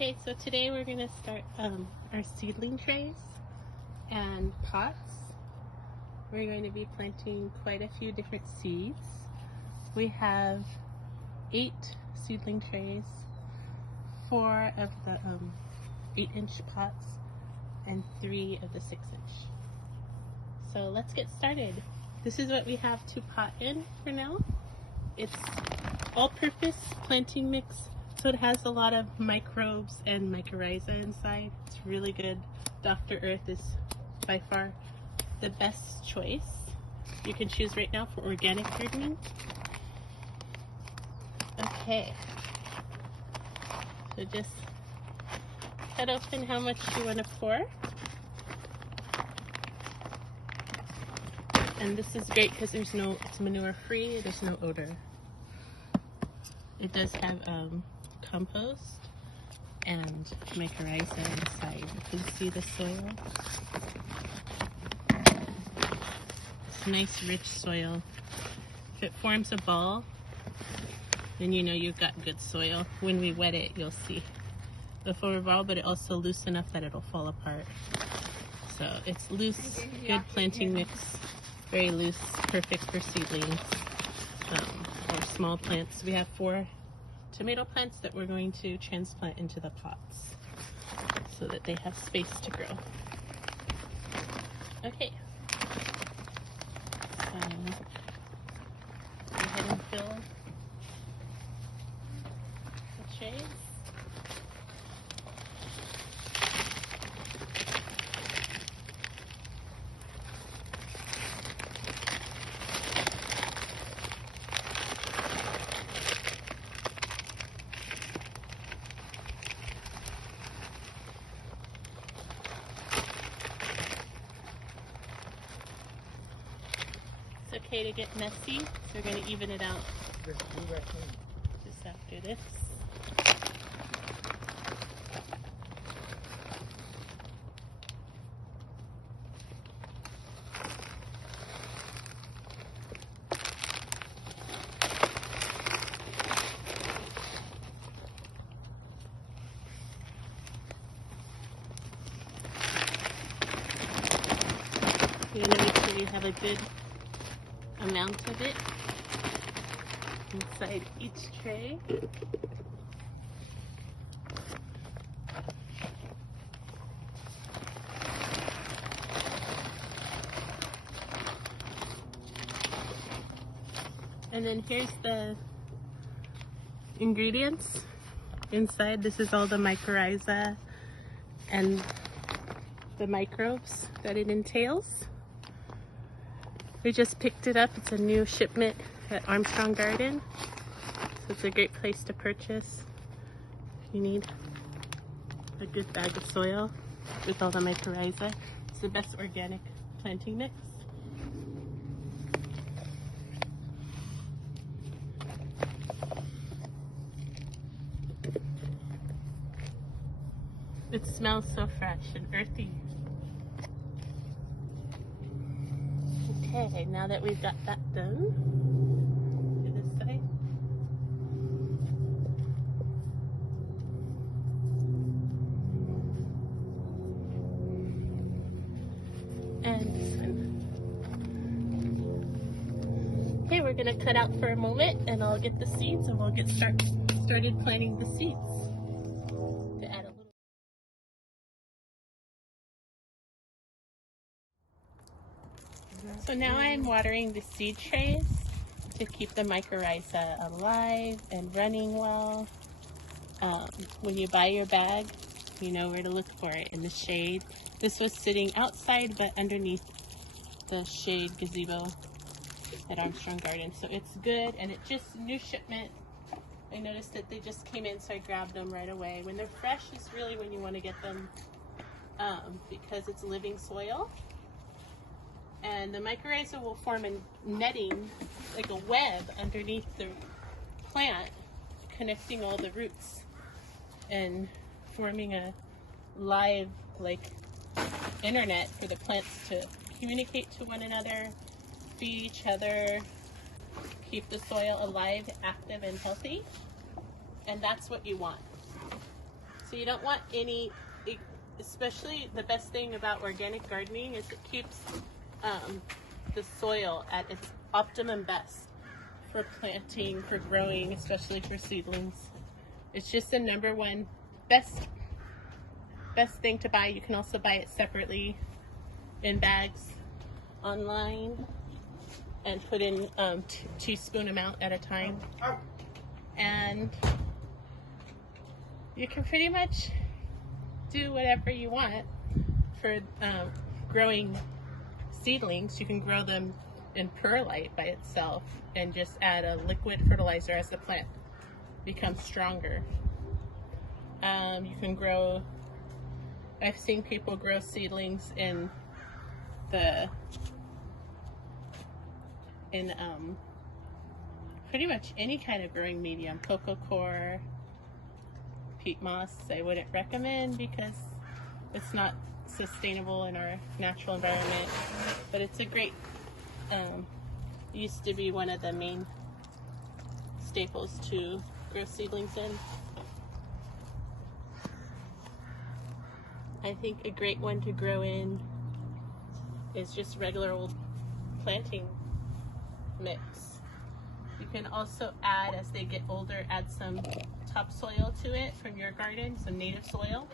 Okay, so today we're going to start our seedling trays and pots. We're going to be planting quite a few different seeds. We have 8 seedling trays, 4 of the 8-inch pots, and 3 of the 6-inch. So let's get started. This is what we have to pot in for now. It's all-purpose planting mix, so it has a lot of microbes and mycorrhiza inside. It's really good. Dr. Earth is by far the best choice you can choose right now for organic gardening. Okay, so just cut open how much you want to pour. And this is great because it's manure free, there's no odor. It does have compost and mycorrhiza inside. You can see the soil. It's nice rich soil. If it forms a ball, then you know you've got good soil. When we wet it, you'll see it'll form a ball, but it also loose enough that it'll fall apart. So it's loose, good planting mix, very loose, perfect for seedlings or small plants. We have 4 tomato plants that we're going to transplant into the pots so that they have space to grow. Okay, so go ahead and fill the trays. It's okay to get messy, so we're going to even it out just after this. We're going to make sure we have a good amount of it inside each tray. And then here's the ingredients inside. This is all the mycorrhiza and the microbes that it entails. We just picked it up. It's a new shipment at Armstrong Garden. So it's a great place to purchase. You need a good bag of soil with all the mycorrhiza. It's the best organic planting mix. It smells so fresh and earthy. Okay, now that we've got that done, to this side. And this one. Okay, we're gonna cut out for a moment and I'll get the seeds and we'll get started planting the seeds. To add a little. So now I'm watering the seed trays to keep the mycorrhiza alive and running well. When you buy your bag, you know where to look for it, in the shade. This was sitting outside but underneath the shade gazebo at Armstrong Garden. So it's good, and it just, new shipment. I noticed that they just came in, so I grabbed them right away. When they're fresh is really when you want to get them because it's living soil. And the mycorrhiza will form a netting, like a web underneath the plant, connecting all the roots and forming a live, like, internet for the plants to communicate to one another, feed each other, keep the soil alive, active, and healthy. And that's what you want. So you don't want any, especially the best thing about organic gardening is it keeps the soil at its optimum best for planting, for growing, especially for seedlings. It's just the number one best thing to buy. You can also buy it separately in bags online and put in teaspoon amount at a time. And you can pretty much do whatever you want for growing seedlings. You can grow them in perlite by itself and just add a liquid fertilizer as the plant becomes stronger. You can grow, I've seen people grow seedlings in pretty much any kind of growing medium. Coco coir, peat moss I wouldn't recommend because it's not sustainable in our natural environment, but it's a great, used to be one of the main staples to grow seedlings in. I think a great one to grow in is just regular old planting mix. You can also add, as they get older, add some topsoil to it from your garden, some native soil.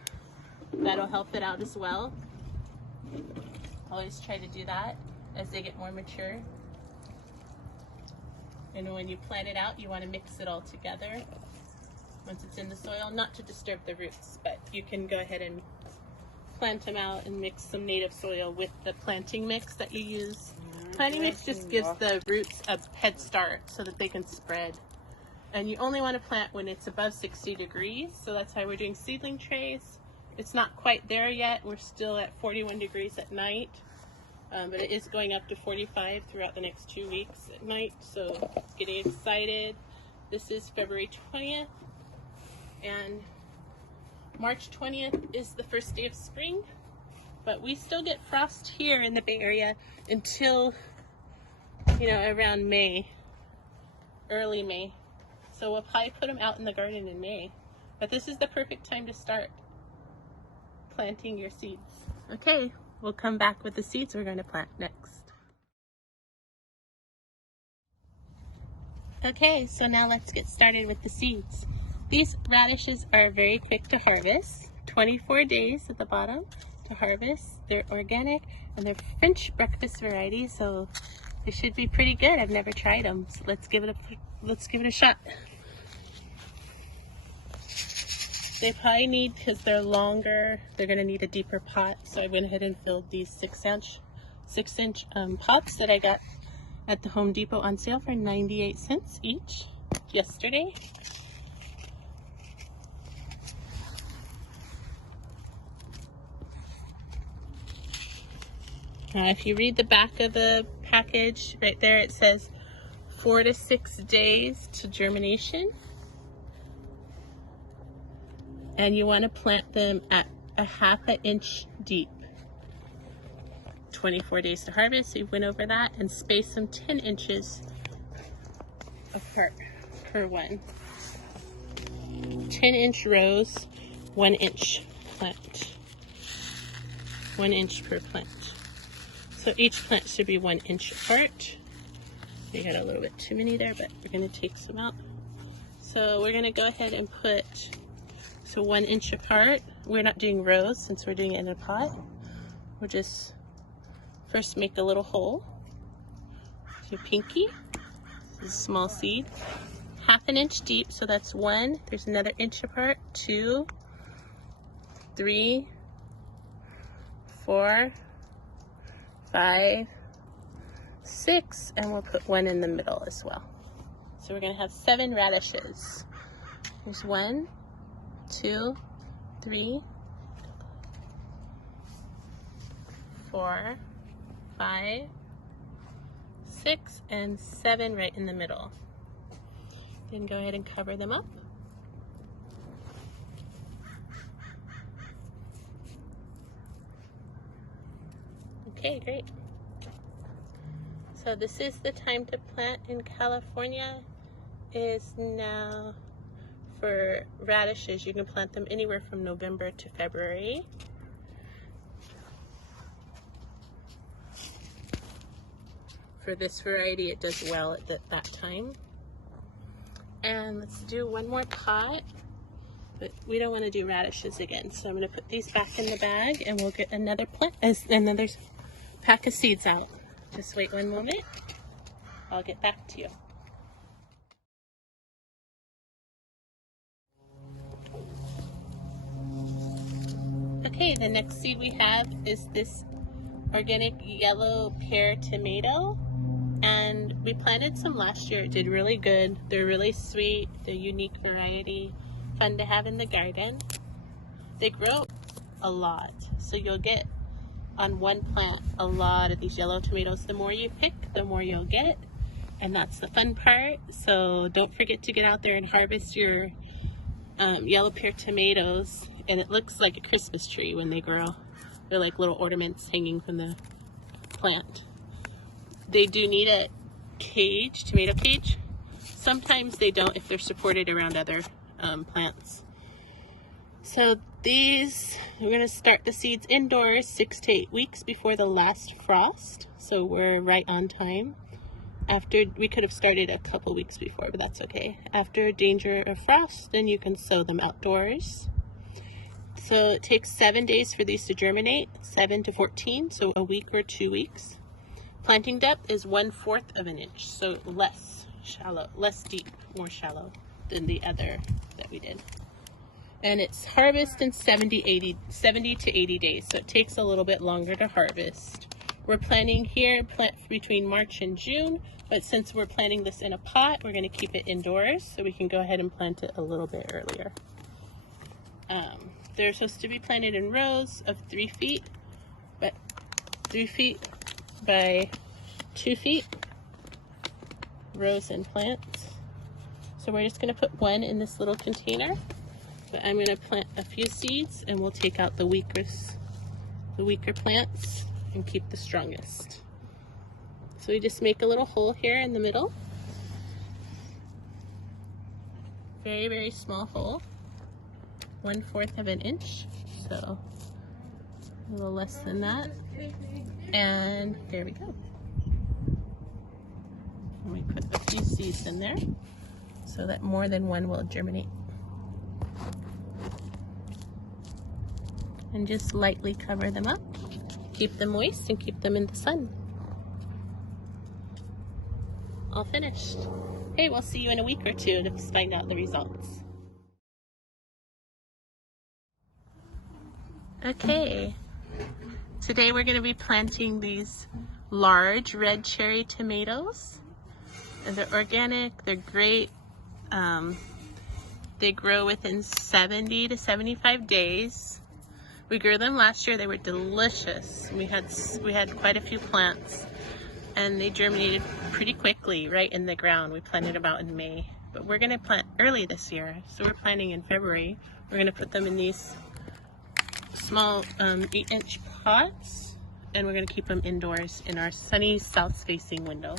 That'll help it out as well. Always try to do that as they get more mature. And when you plant it out, you want to mix it all together once it's in the soil, not to disturb the roots, but you can go ahead and plant them out and mix some native soil with the planting mix that you use. Planting mix just gives the roots a head start so that they can spread. And you only want to plant when it's above 60 degrees, so that's why we're doing seedling trays. It's not quite there yet. We're still at 41 degrees at night, but it is going up to 45 throughout the next 2 weeks at night, so getting excited. This is February 20th, and March 20th is the first day of spring, but we still get frost here in the Bay Area until, you know, around May, early May. So we'll probably put them out in the garden in May, but this is the perfect time to start planting your seeds. Okay, we'll come back with the seeds we're going to plant next. Okay, so now let's get started with the seeds. These radishes are very quick to harvest, 24 days at the bottom to harvest. They're organic and they're French breakfast varieties, so they should be pretty good. I've never tried them, so let's give it a shot. They probably need, because they're longer, they're going to need a deeper pot, so I went ahead and filled these 6-inch pots that I got at the Home Depot on sale for 98 cents each yesterday. If you read the back of the package, right there it says 4 to 6 days to germination. And you want to plant them at a 1/2 inch deep. 24 days to harvest, we went over that, and space them 10 inches apart per one. 10-inch rows, 1 inch plant. 1 inch per plant. So each plant should be 1 inch apart. We got a little bit too many there, but we're going to take some out. So we're going to go ahead and put, so 1 inch apart. We're not doing rows since we're doing it in a pot. We'll just first make a little hole. So pinky, this is a small seed. 1/2 inch deep, so that's 1. There's another inch apart. 2, 3, 4, 5, 6, and we'll put 1 in the middle as well. So we're going to have 7 radishes. There's 1, 2, 3, 4, 5, 6, and 7 right in the middle. Then go ahead and cover them up. Okay, great. So this is the time to plant in California. It is now For radishes, you can plant them anywhere from November to February. For this variety, it does well at that time. And let's do one more pot, but we don't want to do radishes again. So I'm going to put these back in the bag and we'll get another another pack of seeds out. Just wait one moment. I'll get back to you. Okay, the next seed we have is this organic yellow pear tomato, and we planted some last year. It did really good. They're really sweet. They're a unique variety, fun to have in the garden. They grow a lot, so you'll get on one plant a lot of these yellow tomatoes. The more you pick, the more you'll get, and that's the fun part. So don't forget to get out there and harvest your yellow pear tomatoes. And it looks like a Christmas tree when they grow. They're like little ornaments hanging from the plant. They do need a cage, tomato cage. Sometimes they don't if they're supported around other plants. So these, we're gonna start the seeds indoors 6 to 8 weeks before the last frost. So we're right on time. After, we could have started a couple weeks before, but that's okay. After danger of frost, then you can sow them outdoors. So it takes 7 days for these to germinate, 7 to 14, so a week or 2 weeks. Planting depth is 1/4 of an inch, so less shallow, less deep, more shallow than the other that we did. And it's harvest in 70 to 80 days, so it takes a little bit longer to harvest. We're planting here, plant between March and June, but since we're planting this in a pot, we're gonna keep it indoors, so we can go ahead and plant it a little bit earlier. They're supposed to be planted in rows of 3 feet, but 3 feet by 2 feet, rows and plants. So we're just gonna put one in this little container, but I'm gonna plant a few seeds and we'll take out the weaker plants and keep the strongest. So we just make a little hole here in the middle. Very, very small hole. 1/4 of an inch, so a little less than that. And there we go. And we put a few seeds in there so that more than one will germinate. And just lightly cover them up. Keep them moist and keep them in the sun. All finished. Hey, we'll see you in a week or two to find out the results. Okay, today we're going to be planting these large red cherry tomatoes. And they're organic, they're great. They grow within 70 to 75 days. We grew them last year. They were delicious. We had quite a few plants, and they germinated pretty quickly right in the ground. We planted them out in May, but we're going to plant early this year. So we're planting in February. We're going to put them in these small 8-inch pots, and we're going to keep them indoors in our sunny south-facing window.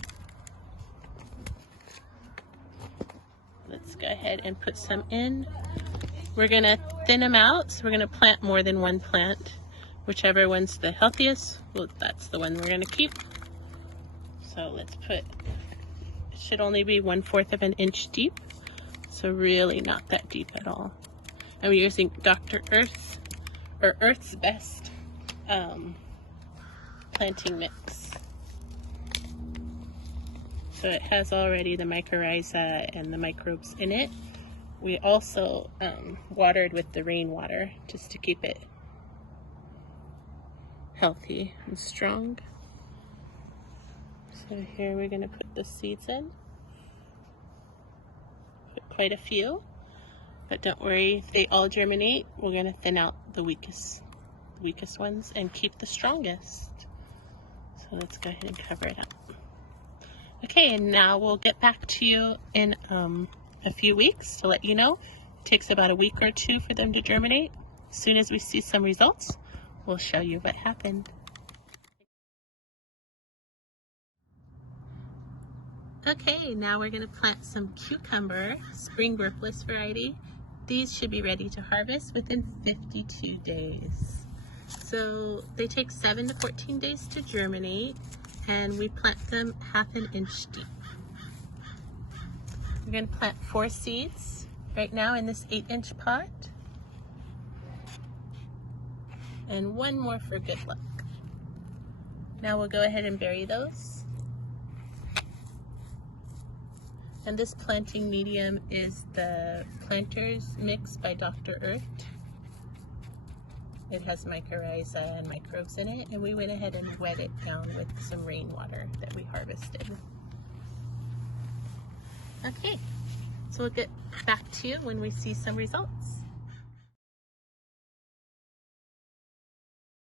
Let's go ahead and put some in. We're going to thin them out, so we're going to plant more than one plant. Whichever one's the healthiest, well, that's the one we're going to keep. So let's put, it should only be 1/4 of an inch deep, so really not that deep at all. And we're using Dr. Earth, or Earth's Best planting mix. So it has already the mycorrhiza and the microbes in it. We also watered with the rainwater just to keep it healthy and strong. So here we're going to put the seeds in. Put quite a few. But don't worry, if they all germinate, we're going to thin out the weakest ones and keep the strongest. So let's go ahead and cover it up. Okay, and now we'll get back to you in a few weeks to let you know. It takes about a week or 2 for them to germinate. As soon as we see some results, we'll show you what happened. Okay, now we're going to plant some cucumber, spring burpless variety. These should be ready to harvest within 52 days. So they take 7 to 14 days to germinate, and we plant them 1/2 inch deep. We're going to plant 4 seeds right now in this 8-inch pot, and 1 more for good luck. Now we'll go ahead and bury those. And this planting medium is the Planters Mix by Dr. Earth. It has mycorrhiza and microbes in it, and we went ahead and wet it down with some rainwater that we harvested. Okay, so we'll get back to you when we see some results.